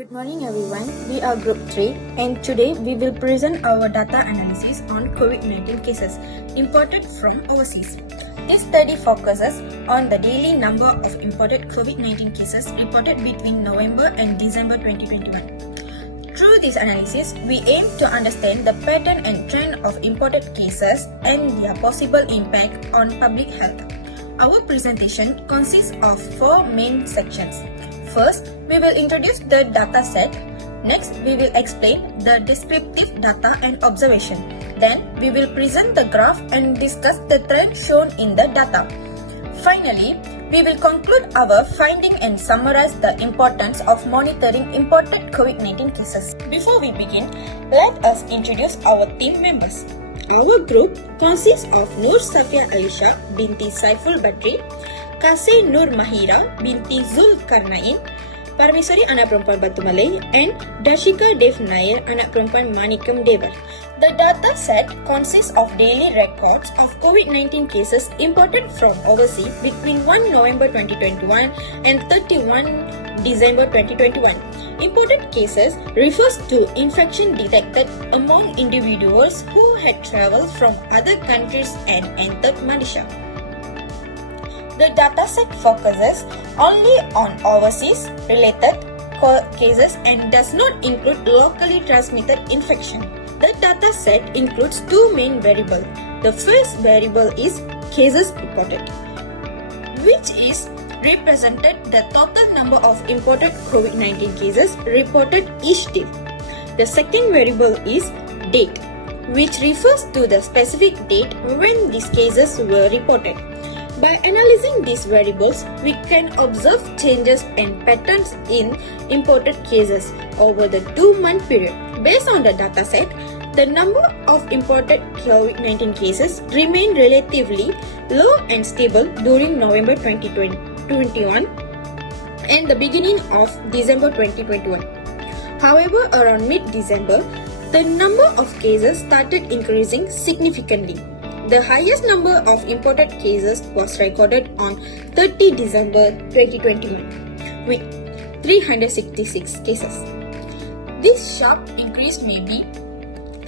Good morning everyone, we are Group 3 and today we will present our data analysis on COVID-19 cases imported from overseas. This study focuses on the daily number of imported COVID-19 cases reported between November and December 2021. Through this analysis, we aim to understand the pattern and trend of imported cases and their possible impact on public health. Our presentation consists of 4 main sections. First, we will introduce the data set. Next, we will explain the descriptive data and observation. Then, we will present the graph and discuss the trend shown in the data. Finally, we will conclude our finding and summarize the importance of monitoring imported COVID-19 cases. Before we begin, let us introduce our team members. Our group consists of Nur Safia Alisha binti Saiful Badri, Kasih Nur Mahira binti Zulkarnain, Parmeswari anak perempuan Batu Malay, and Dashika Dev Nair anak perempuan Manikam Devar. The data set consists of daily records of COVID-19 cases imported from overseas between 1 November 2021 and 31 December 2021. Imported cases refers to infection detected among individuals who had travelled from other countries and entered Malaysia. The dataset focuses only on overseas related cases and does not include locally transmitted infection. The dataset includes 2 main variables. The first variable is cases reported, which is represented the total number of imported COVID-19 cases reported each day. The second variable is date, which refers to the specific date when these cases were reported. By analyzing these variables, we can observe changes and patterns in imported cases over the 2-month period. Based on the dataset, the number of imported COVID-19 cases remained relatively low and stable during November 2021 and the beginning of December 2021. However, around mid-December, the number of cases started increasing significantly. The highest number of imported cases was recorded on 30 December 2021 with 366 cases. This sharp increase may be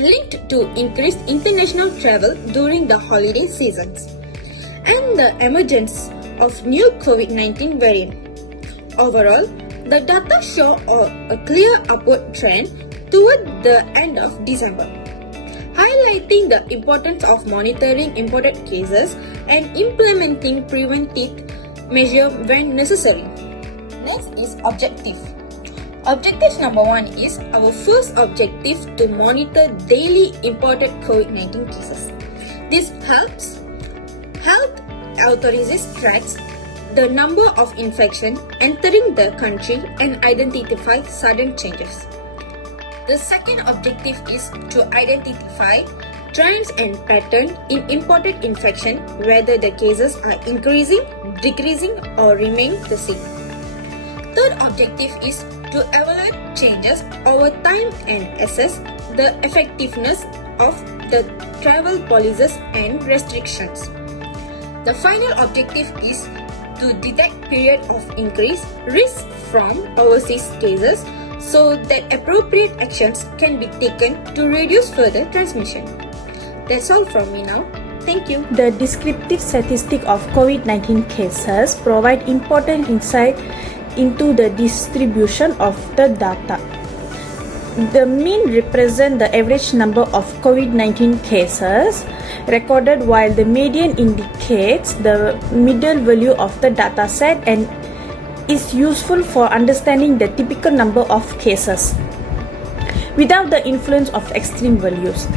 linked to increased international travel during the holiday seasons and the emergence of new COVID-19 variant. Overall, the data show a clear upward trend toward the end of December, highlighting the importance of monitoring imported cases and implementing preventive measures when necessary. Next is objective. Objective number 1 is our first objective to monitor daily imported COVID-19 cases. This helps health authorities track the number of infections entering the country and identify sudden changes. The second objective is to identify trends and patterns in imported infection, whether the cases are increasing, decreasing, or remain the same. Third objective is to evaluate changes over time and assess the effectiveness of the travel policies and restrictions. The final objective is to detect period of increased risk from overseas cases so that appropriate actions can be taken to reduce further transmission. That's all from me now. Thank you. The descriptive statistic of COVID-19 cases provide important insight into the distribution of the data. The mean represents the average number of COVID-19 cases recorded, while the median indicates the middle value of the data set and is useful for understanding the typical number of cases without the influence of extreme values.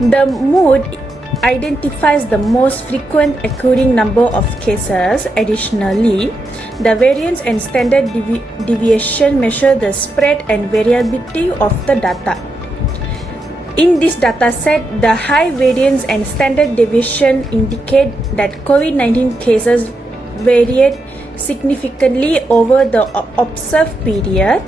The mode identifies the most frequent occurring number of cases. Additionally, the variance and standard deviation measure the spread and variability of the data. In this data set, the high variance and standard deviation indicate that COVID-19 cases varied significantly over the observed period,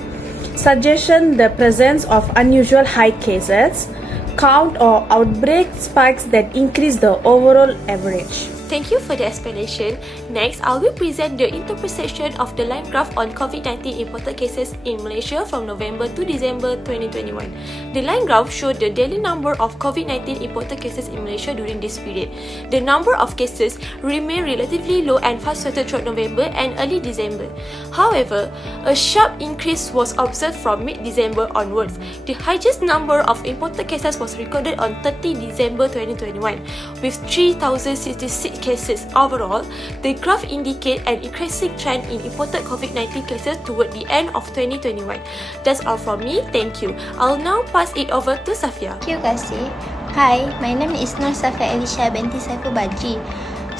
suggesting the presence of unusual high cases count or outbreak spikes that increase the overall average. Thank you for the explanation. Next, I will present the interpretation of the line graph on COVID-19 imported cases in Malaysia from November to December 2021. The line graph showed the daily number of COVID-19 imported cases in Malaysia during this period. The number of cases remained relatively low and fluctuated throughout November and early December. However, a sharp increase was observed from mid-December onwards. The highest number of imported cases was recorded on 30 December 2021, with 3,066 cases. Overall, the graph indicates an increasing trend in imported COVID-19 cases toward the end of 2021. That's all from me. Thank you. I'll now pass it over to Safia. Thank you, Kasih. Hi, my name is Nur Safia Elisha binti Saiful Badri.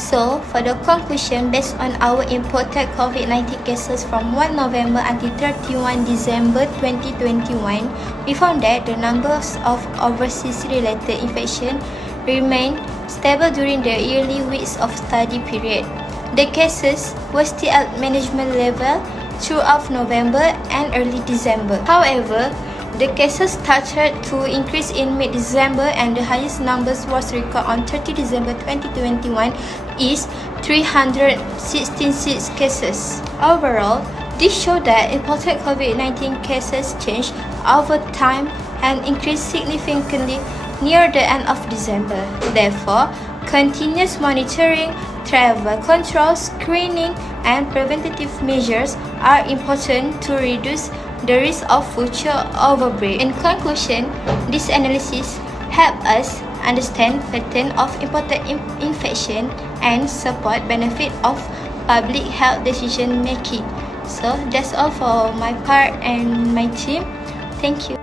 So, for the conclusion, based on our imported COVID-19 cases from 1 November until 31 December 2021, we found that the numbers of overseas-related infection remained stable during the early weeks of study period. The cases were still at management level throughout November and early December. However, the cases started to increase in mid-December and the highest numbers was recorded on 30 December 2021 is 366 cases. Overall, this showed that imported COVID-19 cases changed over time and increased significantly near the end of December. Therefore, continuous monitoring, travel control, screening, and preventative measures are important to reduce the risk of future outbreak. In conclusion, this analysis helps us understand pattern of imported infection and support benefit of public health decision making. So that's all for my part and my team. Thank you.